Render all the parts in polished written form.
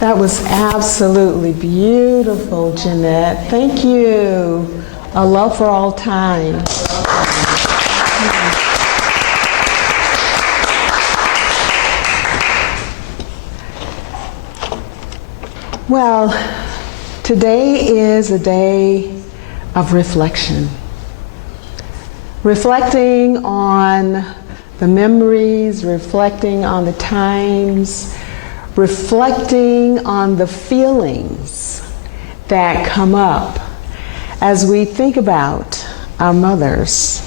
That was absolutely beautiful, Jeanette. Thank you. A love for all time. Well, today is a day of reflection. Reflecting on the memories, reflecting on the times, reflecting on the feelings that come up as we think about our mothers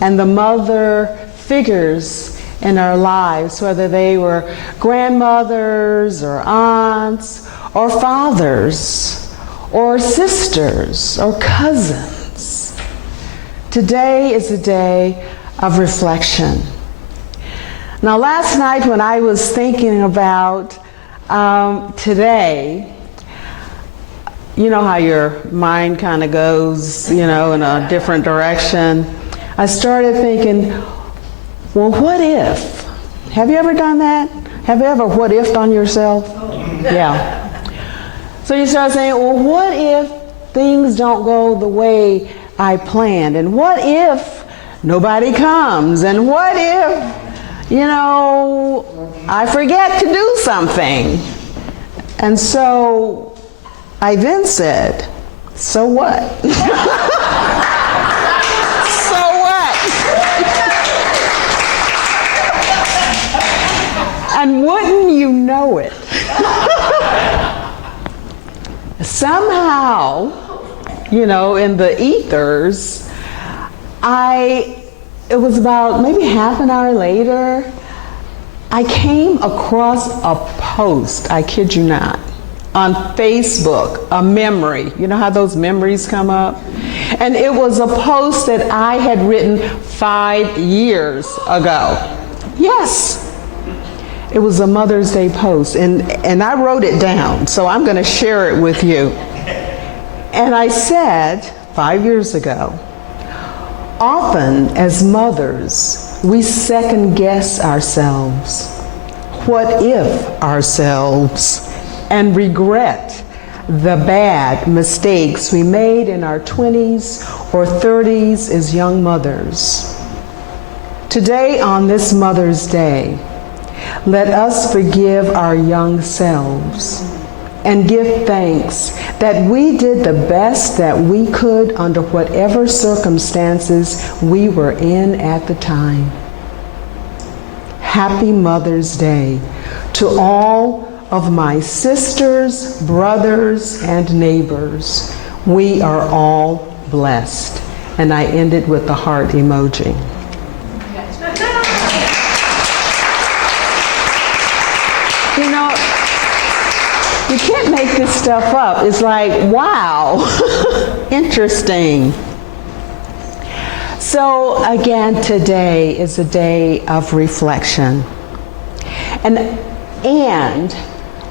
and the mother figures in our lives, whether they were grandmothers or aunts or fathers or sisters or cousins. Today is a day of reflection. Now, last night when I was thinking about today, you know how your mind kind of goes, in a different direction. I started thinking, well, what if? Have you ever done that? Have you ever what if'd on yourself? Yeah. So you start saying, well, what if things don't go the way I planned? And what if nobody comes? And what if, I forget to do something? And so I then said, so what? So what? And wouldn't you know it? Somehow, in the ethers, it was about maybe half an hour later, I came across a post, I kid you not, on Facebook, a memory. You know how those memories come up? And it was a post that I had written 5 years ago. Yes. It was a Mother's Day post, and I wrote it down, so I'm going to share it with you. And I said 5 years ago, often as mothers, we second guess ourselves. What if ourselves? And regret the bad mistakes we made in our 20s or 30s as young mothers. Today, on this Mother's Day, let us forgive our young selves and give thanks that we did the best that we could under whatever circumstances we were in at the time. Happy Mother's Day to all of my sisters, brothers, and neighbors. We are all blessed. And I ended with the heart emoji. You can't make this stuff up. It's like, wow, interesting. So again, today is a day of reflection. And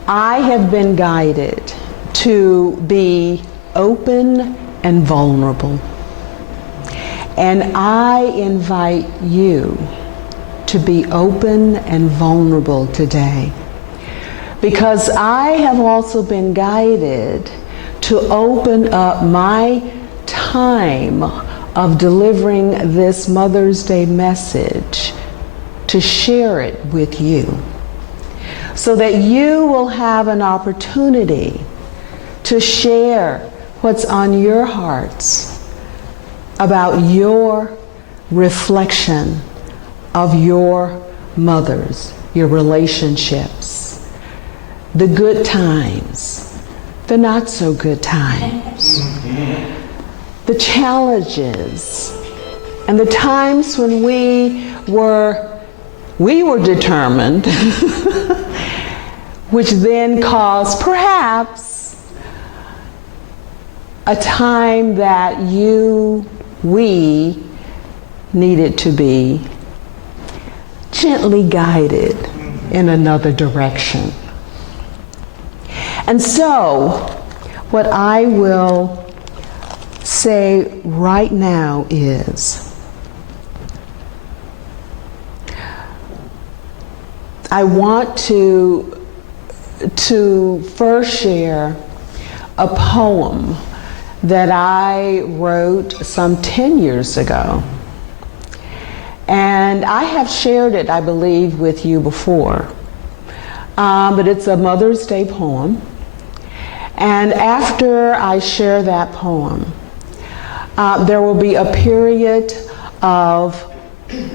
I have been guided to be open and vulnerable. And I invite you to be open and vulnerable today. Because I have also been guided to open up my time of delivering this Mother's Day message, to share it with you, so that you will have an opportunity to share what's on your hearts about your reflection of your mothers, your relationships, the good times, the not so good times, the challenges, and the times when we were determined, which then caused perhaps a time that we needed to be gently guided in another direction. And so, what I will say right now is, I want to to first share a poem that I wrote some 10 years ago. And I have shared it, I believe, with you before. But it's a Mother's Day poem. And after I share that poem, there will be a period of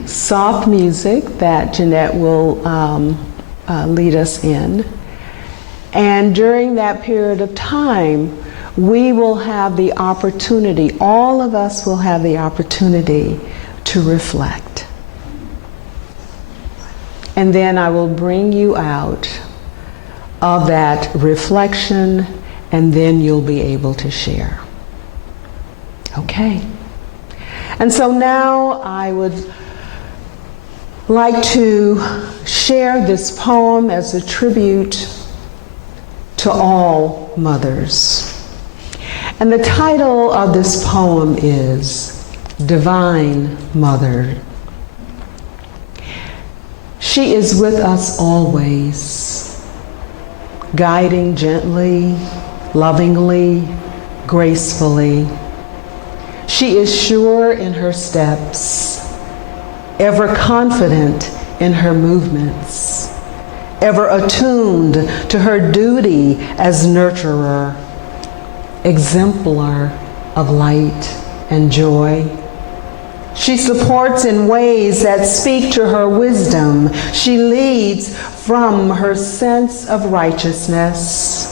soft music that Jeanette will lead us in. And during that period of time, we will have the opportunity, all of us will have the opportunity to reflect. And then I will bring you out of that reflection, and then you'll be able to share. Okay? And so now I would like to share this poem as a tribute to all mothers. And the title of this poem is Divine Mother. She is with us always, guiding gently, lovingly, gracefully. She is sure in her steps, ever confident in her movements, ever attuned to her duty as nurturer, exemplar of light and joy. She supports in ways that speak to her wisdom. She leads from her sense of righteousness.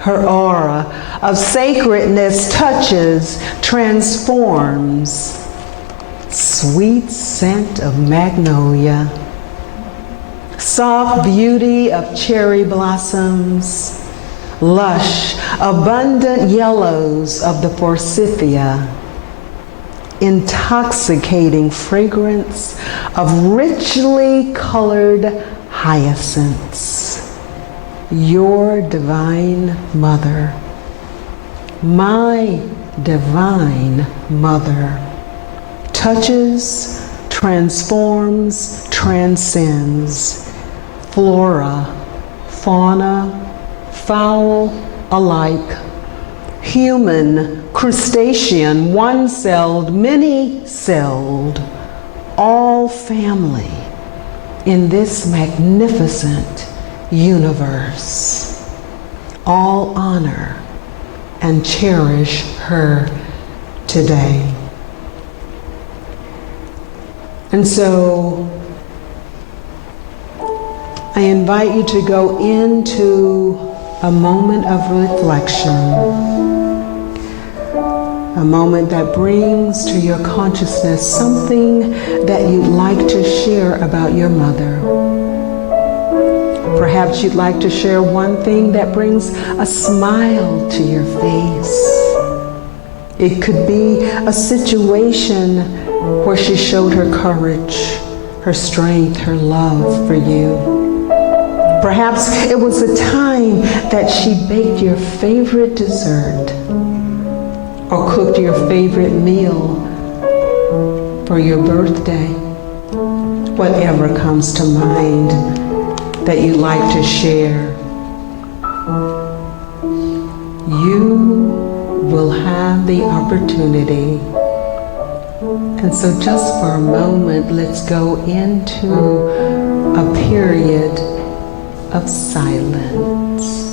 Her aura of sacredness touches, transforms. Sweet scent of magnolia, soft beauty of cherry blossoms, lush, abundant yellows of the forsythia, intoxicating fragrance of richly colored hyacinths. Your divine mother, my divine mother, touches, transforms, transcends, flora, fauna, fowl alike, human, crustacean, one-celled, many-celled, all family in this magnificent universe. All honor and cherish her today. And so I invite you to go into a moment of reflection, a moment that brings to your consciousness something that you'd like to share about your mother. Perhaps you'd like to share one thing that brings a smile to your face. It could be a situation where she showed her courage, her strength, her love for you. Perhaps it was a time that she baked your favorite dessert or cooked your favorite meal for your birthday. Whatever comes to mind that you'd like to share, you will have the opportunity. And so just for a moment, let's go into a period of silence.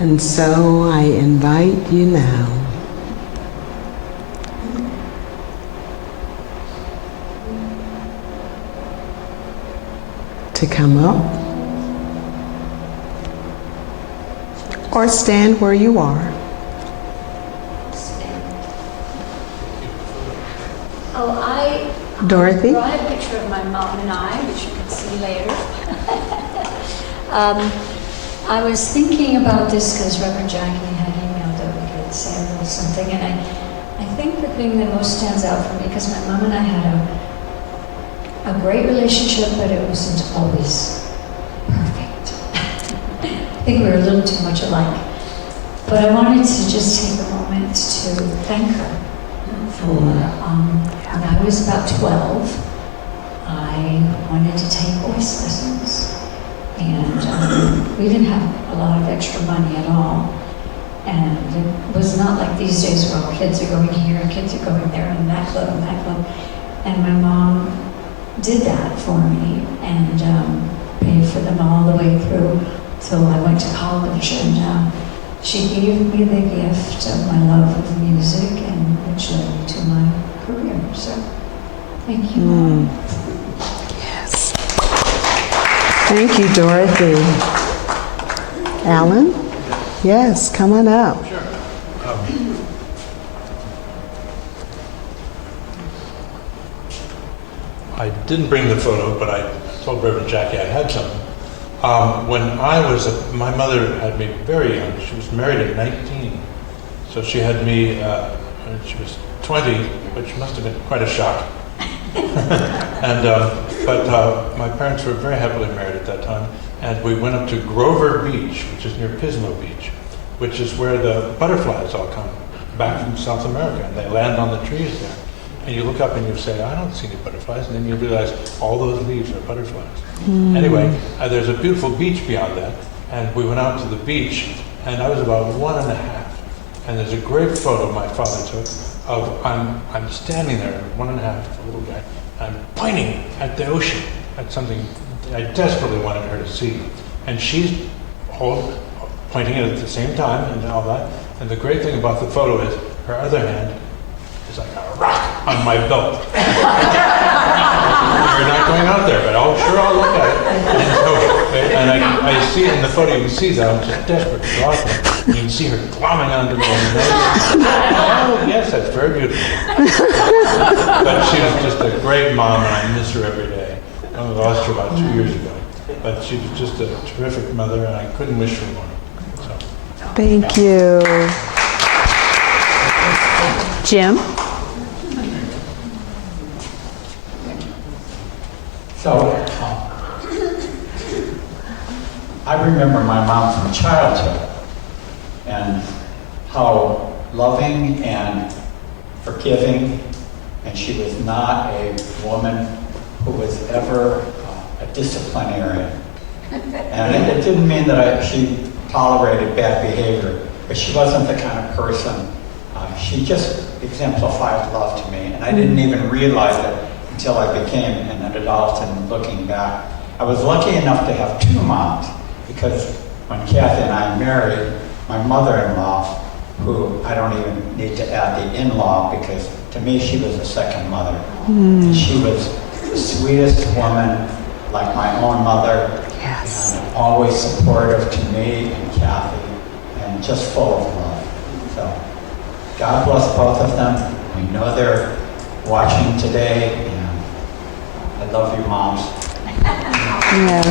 And so I invite you now to come up or stand where you are. Oh, Dorothy? brought a picture of my mom and I, which you can see later. I was thinking about this because Reverend Jackie had emailed that we could say a little something, and I think the thing that most stands out for me, because my mom and I had a great relationship, but it wasn't always perfect. I think we were a little too much alike. But I wanted to just take a moment to thank her for, when I was about 12, I wanted to take voice lessons. And we didn't have a lot of extra money at all. And it was not like these days where kids are going here and kids are going there and that club and that club. And my mom did that for me and paid for them all the way through till I went to college. And she gave me the gift of my love of music, and which led me to my career. So thank you, Mom. Yes. Thank you, Dorothy. Alan? Yes, come on up. Sure. I didn't bring the photo, but I told Reverend Jackie I had some. When I was, my mother had me very young. She was married at 19. So she had me when she was 20, which must have been quite a shock. But my parents were very happily married at that time. And we went up to Grover Beach, which is near Pismo Beach, which is where the butterflies all come back from South America. And they land on the trees there. And you look up and you say, I don't see any butterflies. And then you realize all those leaves are butterflies. Anyway, there's a beautiful beach beyond that. And we went out to the beach, and I was about 1.5. And there's a great photo my father took of I'm standing there, 1.5, a little guy. I'm pointing at the ocean, at something I desperately wanted her to see. And she's pointing it at the same time and all that. And the great thing about the photo is her other hand is like a rock on my belt. You're not going out there, but I'll look at it. And I see it in the photo, you can see that I'm just desperate to go out there. And you can see her glomming onto the Oh, yes, that's very beautiful. But she was just a great mom, and I miss her every day. I lost her about 2 years ago. But she was just a terrific mother, and I couldn't wish for more. So. Thank you. Jim? So, I remember my mom from childhood and how loving and forgiving, and she was not a woman who was ever a disciplinarian. And it didn't mean that she tolerated bad behavior, but she wasn't the kind of person. She just exemplified love to me, and I didn't even realize it until I became an adult and looking back. I was lucky enough to have 2 moms, because when Kathy and I married, my mother-in-law, who I don't even need to add the in-law, because to me she was a second mother. And she was the sweetest woman, like my own mother, Yes. and always supportive to me and Kathy, and just full of love. So God bless both of them. We know they're watching today, and I love you, moms. Yes.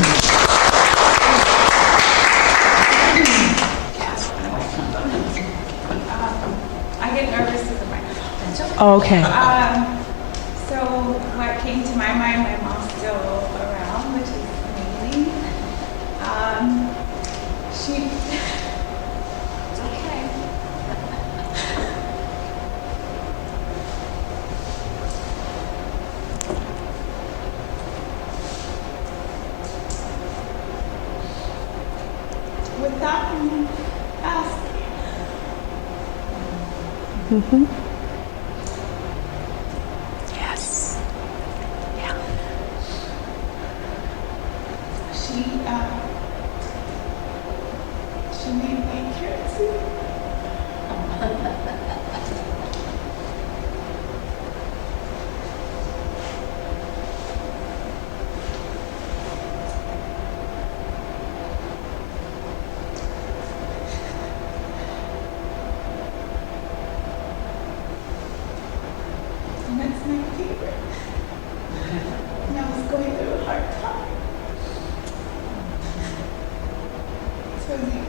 I get nervous with the microphone. Okay. So what came to my mind, my mom's still around, which is amazing. It's okay. Without asking. Yes. Yeah. She made me transparency. And that's my favorite. And I was going through a hard time. It's really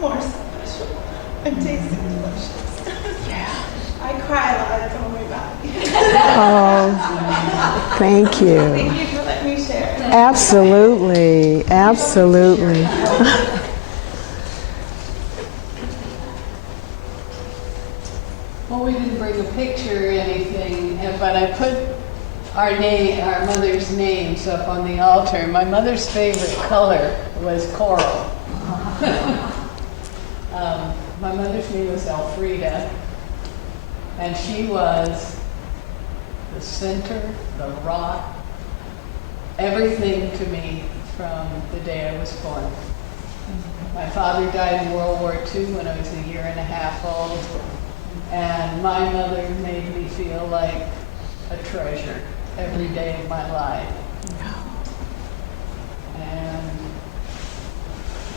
more special and tasting delicious. Yeah. I cry a lot, don't worry about it. Oh, thank you. Thank you for letting me share. Absolutely, absolutely. Well, we didn't bring a picture or anything, but I put our mother's names up on the altar. My mother's favorite color was coral. My mother's name was Elfrida, and she was the center, the rock, everything to me from the day I was born. My father died in World War II when I was a year and a half old, and my mother made me feel like a treasure every day of my life. And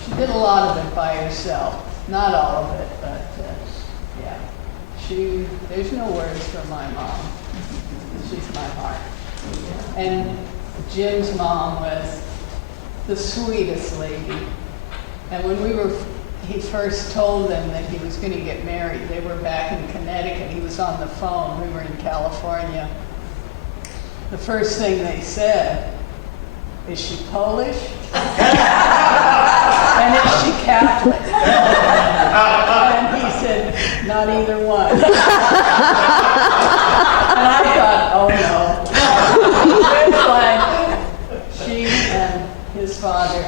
she did a lot of it by herself. Not all of it, but yeah. There's no words for my mom. She's my heart. And Jim's mom was the sweetest lady. And when he first told them that he was going to get married, they were back in Connecticut. He was on the phone. We were in California. The first thing they said, "Is she Polish? And is she Catholic?" And he said, "Not either one." And I thought, oh no. It's like she and his father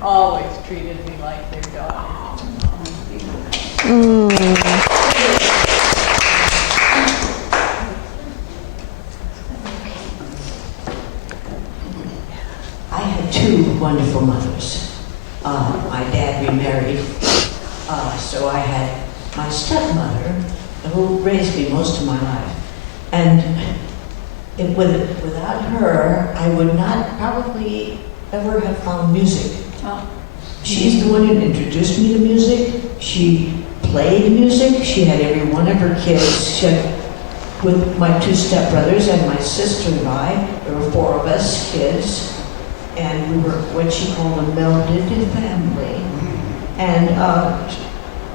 always treated me like their daughter. I had two wonderful mothers. My dad remarried, so I had my stepmother, who raised me most of my life. And without her, I would not probably ever have found music. She's the one who introduced me to music. She played music. She had every one of her kids. She had, with my two stepbrothers and my sister and I, there were four of us kids. And we were what she called a melded family. And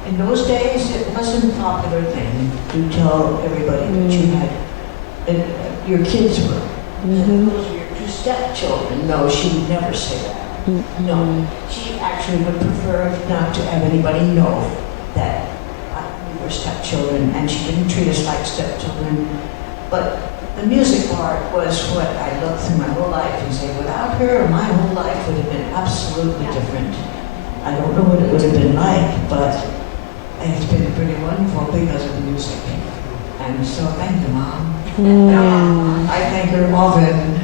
in those days, it wasn't a popular thing to tell everybody that you had, your kids were. Those were your two stepchildren. No, she would never say that. No, she actually would prefer not to have anybody know that we were stepchildren, and she didn't treat us like stepchildren. But the music part was what I looked through my whole life and say, without her, my whole life would have been absolutely different. I don't know what it would have been like, but it's been pretty wonderful because of the music. And so thank you, Mom. I thank her often,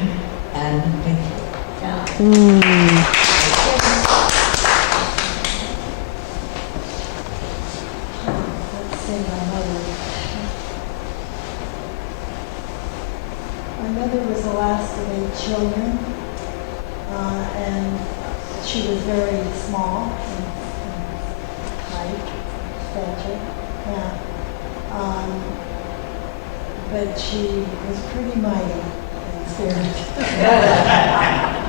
and thank you. Let's see, my mother was the last of 8 children, and she was very small in height, stature, yeah. But she was pretty mighty in spirit.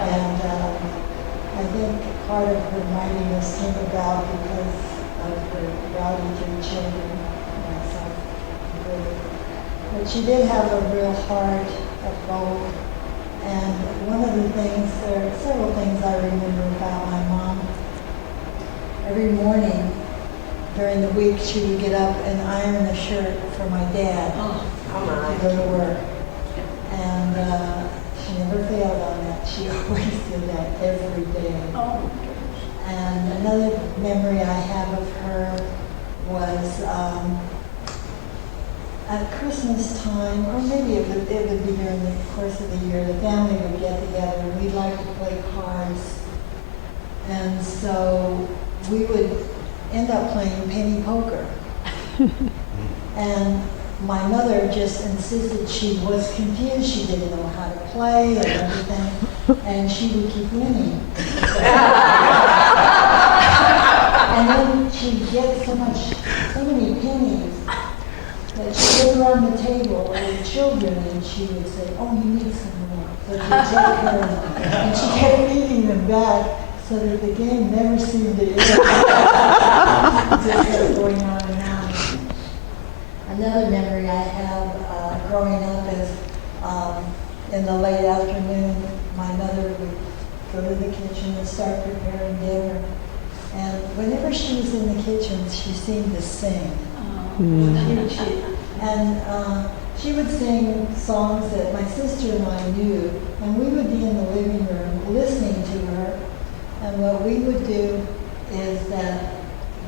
And I think part of her mightiness came about because of her rowdy 3 children, myself included. But she did have a real heart of gold. And one of the things, there are several things I remember about my mom. Every morning during the week, she would get up and iron a shirt for my dad to go to work. And she never failed on that. She always did that every day. And another memory I have of her was at Christmas time, or maybe it would be during the course of the year, the family would get together and we'd like to play cards. And so we would end up playing penny poker. And my mother just insisted she was confused. She didn't know how to play and everything, and she would keep winning. And then she'd get so many pennies that she'd look around the table with the children and she would say, "Oh, you need some more." So she'd take her and she kept feeding them back so that the game never seemed to end. It just kept going on and on. Another memory I have growing up is in the late afternoon, my mother would go to the kitchen and start preparing dinner. And whenever she was in the kitchen, she seemed to sing. She would sing songs that my sister and I knew, and we would be in the living room listening to her. And what we would do is that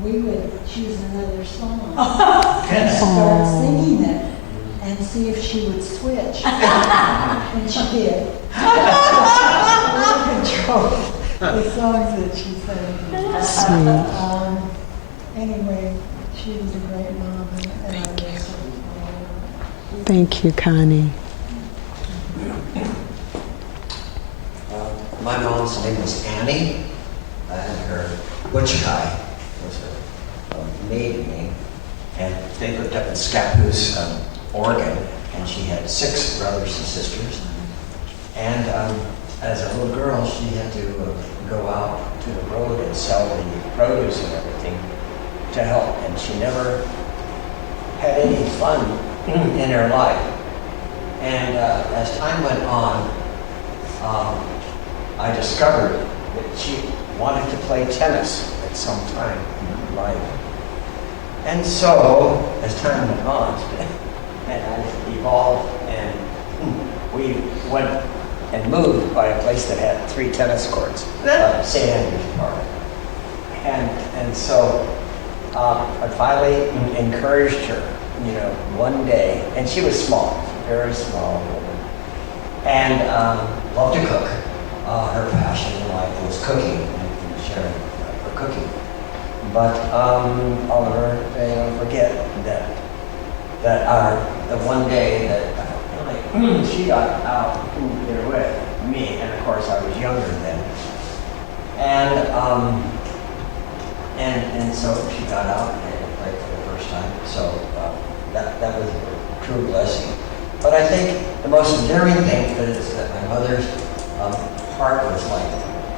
we would choose another song and start singing it and see if she would switch. And she did. We controlled the songs that she sang. Anyway, she was a great mom, and I miss her. Thank you, Connie. My mom's name was Annie, and her Butch Guy was her maiden name, and they lived up in Scappoose, Oregon, and she had 6 brothers and sisters. And as a little girl, she had to go out to the road and sell the produce and everything to help, and she never had any fun in her life. And as time went on, I discovered that she wanted to play tennis at some time in her life. And so, as time went on, and I evolved, and we went and moved by a place that had 3 tennis courts, St. Andrews Park. And so I finally encouraged her, one day, and she was small, very small woman, and loved to cook. Her passion in life was cooking and sharing her cooking. But I'll never forget that the one day that she got out there with me, and of course I was younger then, and so she got out and played for the first time. So that was a true blessing. But I think the most endearing thing is that my mother's heart was like,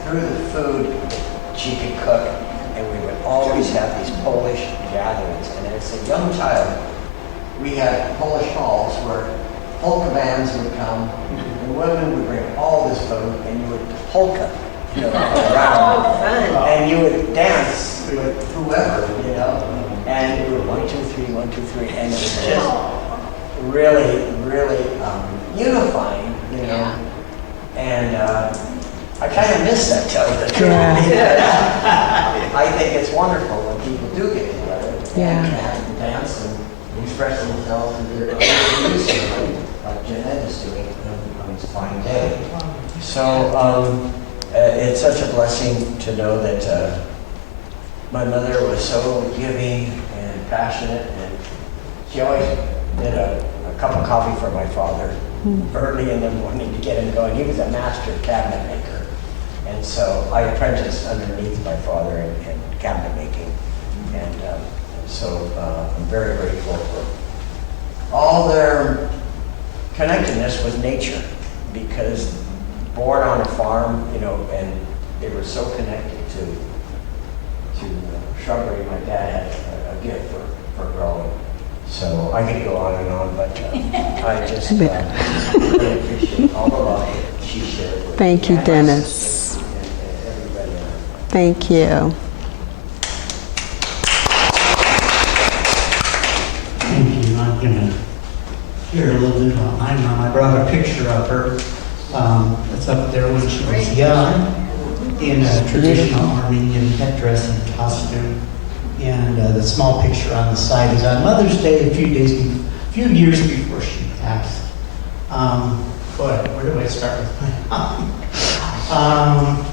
through the food that she could cook, and we would always have these Polish gatherings. And as a young child, we had Polish halls where polka bands would come, and women would bring all this food, and you would polka, around, and you would dance with whoever, and it would 1, 2, 3, 1, 2, 3, and it was just really, really unifying, And I kind of miss that, tell you the truth. Yeah. I think it's wonderful when people do get together and dance and express themselves in their music, like Jeanette is doing on this fine day. So it's such a blessing to know that my mother was so giving and passionate, and she always did a cup of coffee for my father early in the morning to get him going. He was a master cabinet maker, and so I apprenticed underneath my father in cabinet making, and so I'm very grateful for all their connectedness with nature, because born on a farm, and they were so connected to shrubbery. My dad had a gift for growing. So I could go on and on, but I just really appreciate all the love that she shared with me. Thank you, Dennis. And everybody else. Thank you. Thank you. I'm going to share a little bit about my mom. I brought a picture of her. It's up there when she was young in a traditional Armenian headdress and costume. And the small picture on the side is on Mother's Day, a few years before she passed. Where do I start with my mom?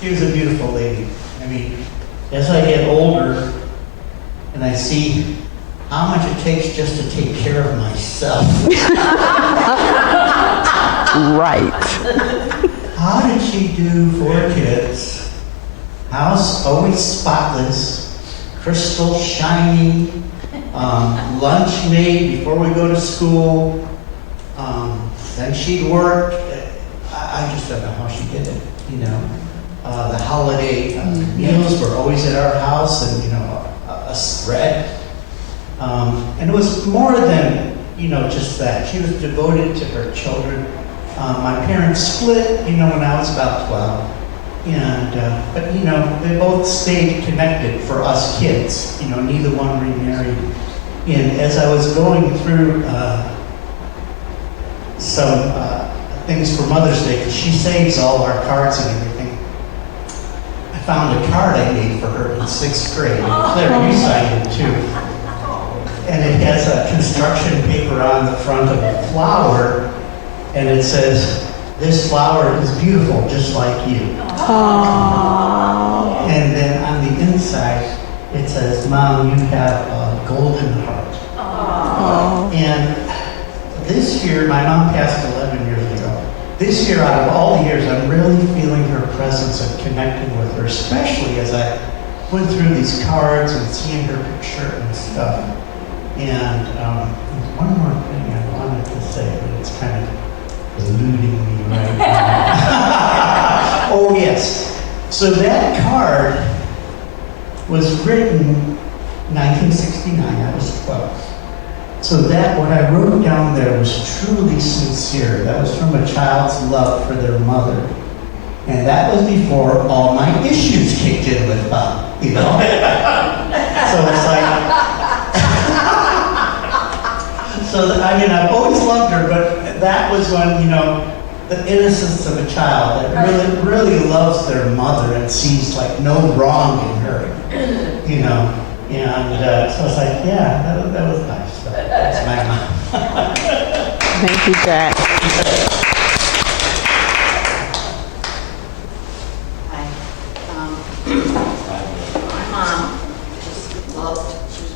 She was a beautiful lady. I mean, as I get older and I see how much it takes just to take care of myself. Right. How did she do 4 kids? House always spotless, crystal shiny, lunch made before we go to school. Then she'd work. I just don't know how she did it, you know. The holiday meals were always at our house, and, you know, a spread. And it was more than, you know, just that. She was devoted to her children. My parents split, you know, when I was about 12. And, but, you know, they both stayed connected for us kids. You know, neither one remarried. And as I was going through some things for Mother's Day, because she saves all our cards and everything, I found a card I made for her in 6th grade. And Claire, you signed it too. And it has a construction paper on the front of a flower, and it says, "This flower is beautiful, just like you." Aww. And then on the inside, it says, "Mom, you have a golden heart." Aww. And this year, my mom passed 11 years ago. This year, out of all the years, I'm really feeling her presence and connecting with her, especially as I went through these cards and seeing her picture and stuff. And one more thing I wanted to say, but it's kind of eluding me right now. Oh, yes. So that card was written 1969. I was 12. So that what I wrote down there was truly sincere. That was from a child's love for their mother. And that was before all my issues kicked in with Bob, you know? So it's like, I mean, I've always loved her, but that was when, you know, the innocence of a child that really, really loves their mother and sees like no wrong in her, you know? And so it's like, yeah, that was nice. So that's my mom. Thank you, Jack. Hi. My mom just loved, she was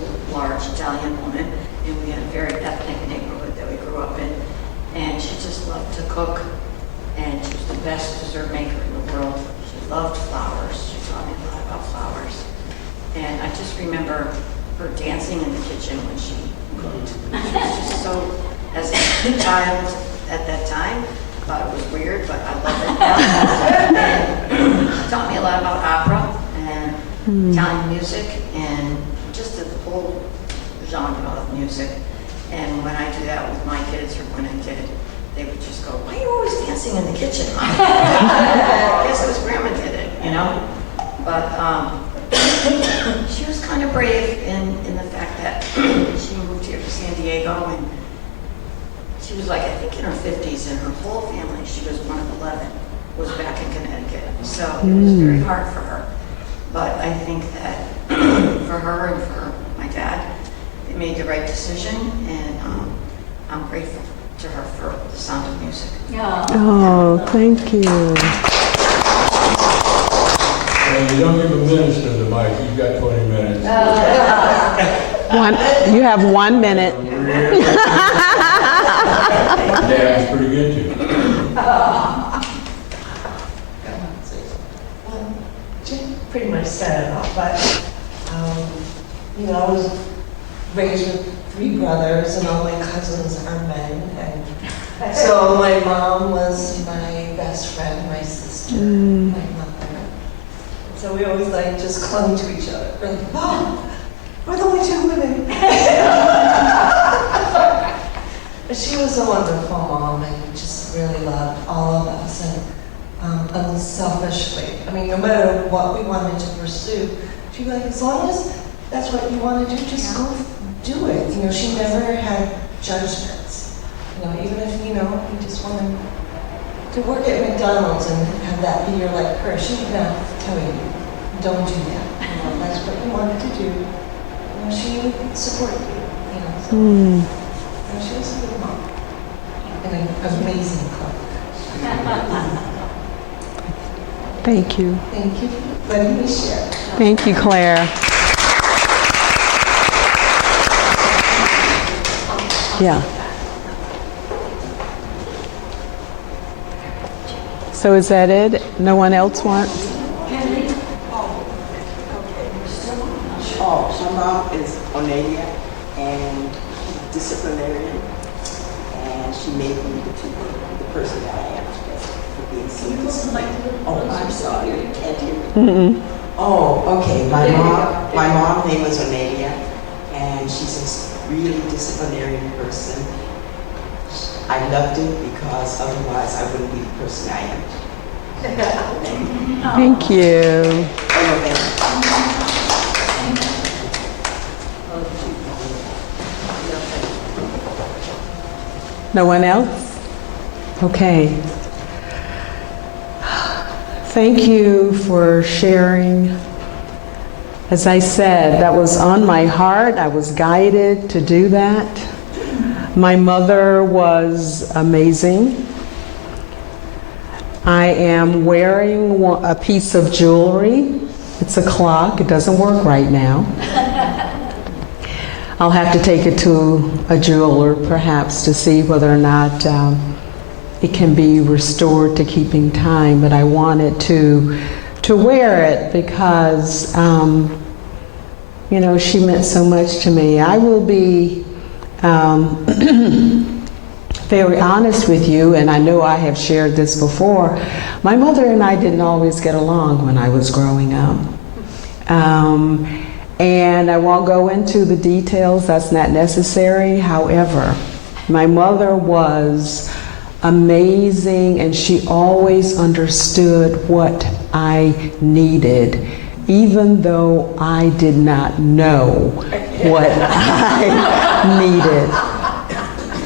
a large Italian woman, and we had a very ethnic neighborhood that we grew up in. And she just loved to cook, and she was the best dessert maker in the world. She loved flowers. She taught me a lot about flowers. And I just remember her dancing in the kitchen when she cooked. She was just so, as a child at that time, I thought it was weird, but I love it now. And she taught me a lot about opera and Italian music and just the whole genre of music. And when I do that with my kids, or when I did, they would just go, "Why are you always dancing in the kitchen, Mom?" I guess because Grandma did it, you know? But she was kind of brave in the fact that she moved here to San Diego, and she was like, I think in her 50s, and her whole family, she was one of 11, was back in Connecticut. So it was very hard for her. But I think that for her and for my dad, they made the right decision, and I'm grateful to her for the sound of music. Yeah. Oh, thank you. And you don't give a minister the mic, he's got 20 minutes. You have 1 minute. Dad's pretty good too. Jim pretty much said it all, but, you know, I was raised with 3 brothers, and all my cousins are men, and so my mom was my best friend, my sister, my mother. So we always like just clung to each other. We're like, oh, we're the only 2 women. But she was a wonderful mom, and just really loved all of us, and unselfishly. I mean, no matter what we wanted to pursue, she'd be like, as long as that's what you want to do, just go do it. You know, she never had judgments. You know, even if, you know, you just wanted to work at McDonald's and have that be your like her, she would not tell you, don't do that. You know, that's what you wanted to do. You know, she would support you. You know, so you know, she was a good mom and an amazing cook. Thank you. Thank you for letting me share. Thank you, Claire. Yeah. So is that it? No one else wants? Oh, my mom is Oneida and disciplinarian, and she made me the person that I am today for being so disciplined. Oh, I'm sorry, you can't hear me. Mm-mm. Oh, okay. My mom name was Oneida, and she's a really disciplinarian person. I loved it because otherwise I wouldn't be the person I am. Thank you. Oh, no, No one else? Okay. Thank you for sharing. As I said, that was on my heart. I was guided to do that. My mother was amazing. I am wearing a piece of jewelry. It's a clock. It doesn't work right now. I'll have to take it to a jeweler perhaps to see whether or not it can be restored to keeping time, but I wanted to wear it because you know, she meant so much to me. I will be very honest with you, and I know I have shared this before. My mother and I didn't always get along when I was growing up. And I won't go into the details, that's not necessary. However, my mother was amazing, and she always understood what I needed, even though I did not know what I needed.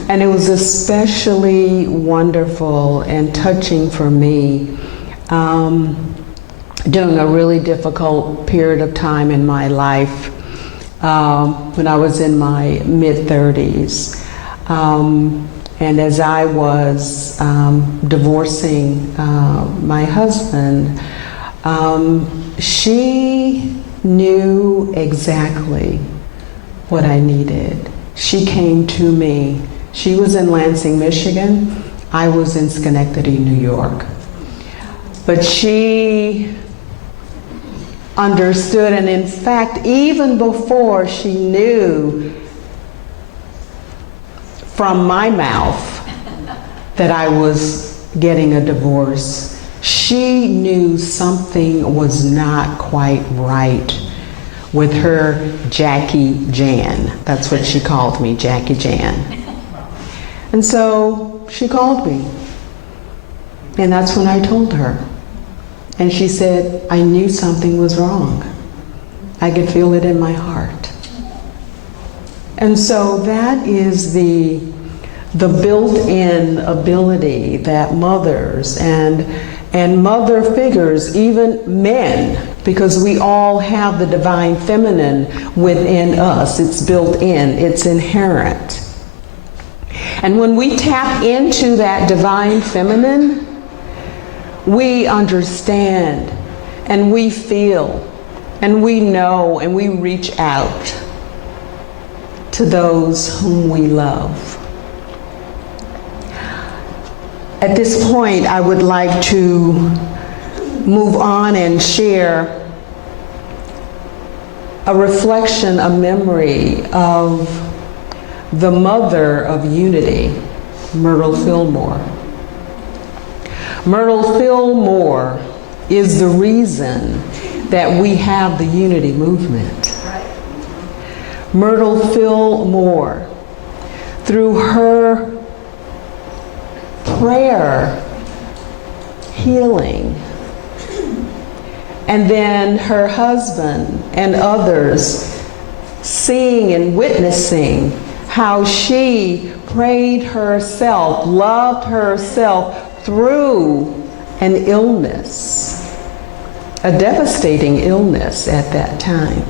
And it was especially wonderful and touching for me during a really difficult period of time in my life when I was in my mid-30s. And as I was divorcing my husband, she knew exactly what I needed. She came to me. She was in Lansing, Michigan. I was in Schenectady, New York. But she understood, and in fact, even before she knew from my mouth that I was getting a divorce, she knew something was not quite right with her Jackie Jan. That's what she called me, Jackie Jan. And so she called me. And that's when I told her. And she said, I knew something was wrong. I could feel it in my heart. And so that is the built-in ability that mothers and mother figures, even men, because we all have the divine feminine within us. It's built in, it's inherent. And when we tap into that divine feminine, we understand and we feel and we know and we reach out to those whom we love. At this point, I would like to move on and share a reflection, a memory of the mother of unity, Myrtle Fillmore. Myrtle Fillmore is the reason that we have the unity movement. Myrtle Fillmore, through her prayer, healing, and then her husband and others seeing and witnessing how she prayed herself, loved herself through an illness, a devastating illness at that time.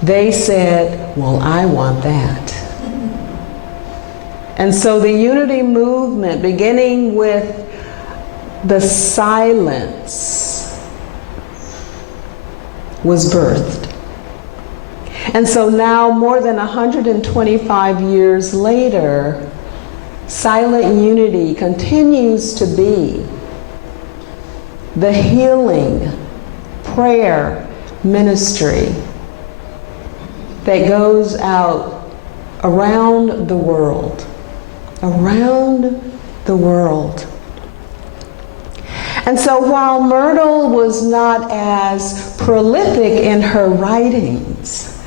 They said, well, I want that. And so the unity movement, beginning with the silence was birthed. And so now, more than 125 years later, Silent Unity continues to be the healing prayer ministry that goes out around the world, And so while Myrtle was not as prolific in her writings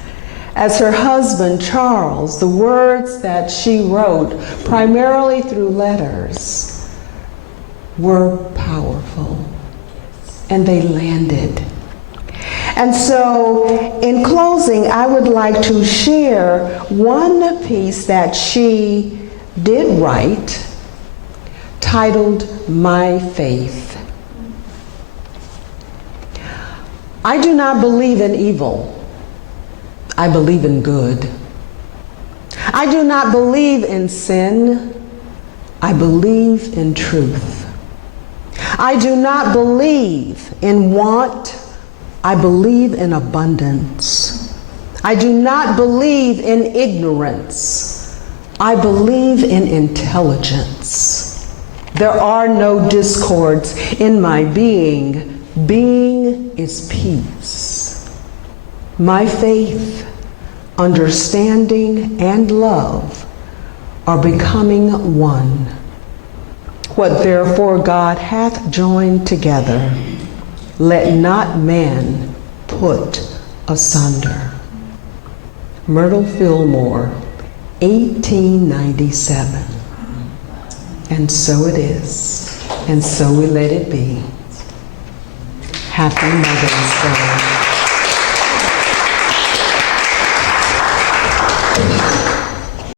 as her husband Charles, the words that she wrote, primarily through letters, were powerful, and they landed. And so, in closing, I would like to share one piece that she did write, titled My Faith. I do not believe in evil. I believe in good. I do not believe in sin. I believe in truth. I do not believe in want. I believe in abundance. I do not believe in ignorance. I believe in intelligence. There are no discords in my being. Being is peace. My faith, understanding, and love are becoming one. What therefore God hath joined together, let not man put asunder. Myrtle Fillmore, 1897. And so it is, and so we let it be. Happy Mother's Day.